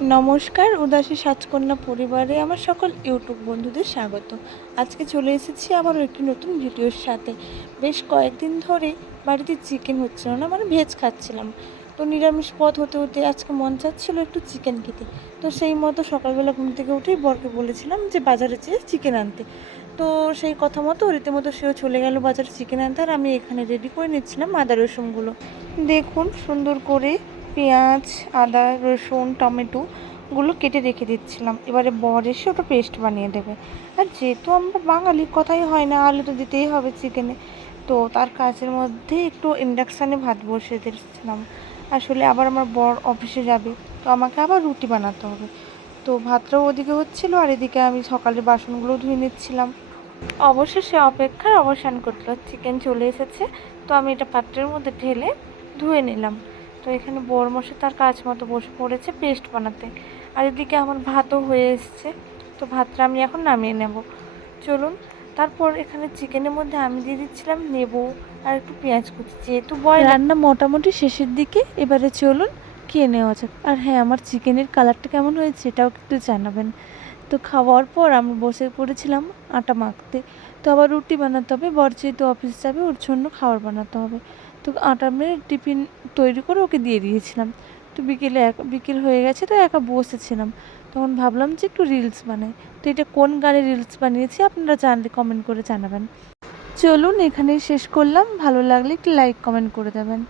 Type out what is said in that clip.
নমস্কার, উদাসী সাজকন্যা পরিবারে আমার সকল ইউটিউব বন্ধুদের স্বাগত। আজকে চলে এসেছি আবারও একটি নতুন ভিডিওর সাথে। বেশ কয়েকদিন ধরে বাড়িতে চিকেন হচ্ছিল না মানে ভেজ খাচ্ছিলাম। তো নিরামিষ পদ হতে হতে আজকে মন চাচ্ছিল একটু চিকেন খেতে। তো সেই মতো সকালবেলা ঘুম থেকে উঠেই বরকে বলেছিলাম যে বাজারে যেয়ে চিকেন আনতে। তো সেই কথা মতো রীতিমতো সেও চলে গেল বাজারে চিকেন আনতে আর আমি এখানে রেডি করে নিচ্ছিলাম আদা রসুনগুলো। দেখুন সুন্দর করে পেঁয়াজ, আদা, রসুন, টমেটো গুলো কেটে রেখে দিচ্ছিলাম। এবারে বর এসে ওটা পেস্ট বানিয়ে দেবে। আর যেহেতু আমরা বাঙালি, কথাই হয় না, আলু তো দিতেই হবে চিকেনে তো তার কাজের মধ্যে একটু ইন্ডাকশানে ভাত বসিয়ে দিচ্ছিলাম। আসলে আবার আমার বর অফিসে যাবে, তো আমাকে আবার রুটি বানাতে হবে। তো ভাতটাও ওদিকে হচ্ছিল, আর এদিকে আমি সকালের বাসনগুলো ধুয়ে নিচ্ছিলাম। অবশেষে অপেক্ষার অবসান করল চিকেন চলে এসেছে, তো আমি এটা পাত্রের মধ্যে ঢেলে ধুয়ে নিলাম। তো এখানে বড় মশা তার কাজ মতো বসে পড়েছে পেস্ট বানাতে। আর এদিকে আমার ভাতও হয়ে এসেছে। তো ভাতটা আমি এখন নামিয়ে নেব। চলুন, তারপর এখানে চিকেনের মধ্যে আমি দিয়ে দিচ্ছিলাম নেবু আর একটু পেঁয়াজ কুচি। যেহেতু বয় রান্না মোটামুটি শেষের দিকে। এবারে চলুন, খেয়ে নেওয়া যাক। আর হ্যাঁ আমার চিকেনের কালারটা কেমন হয়েছে এটাও একটু জানাবেন। তো খাওয়ার পর আমি বসে পড়েছিলাম আটা মাখতে। তো আবার রুটি বানাতে হবে। বর যেহেতু অফিস যাবে, ওর জন্য খাবার বানাতে হবে। তো আটা মেরে টিফিন তৈরি করে ওকে দিয়ে দিয়েছিলাম। তো বিকেলে এক, বিকেল হয়ে গেছে তো একা বসেছিলাম। তখন ভাবলাম যে একটু রিলস বানাই। তো এটা কোন গানে রিলস বানিয়েছি আপনারা জানলে কমেন্ট করে জানাবেন। চলুন এখানেই শেষ করলাম। ভালো লাগলে একটু লাইক, কমেন্ট করে দেবেন।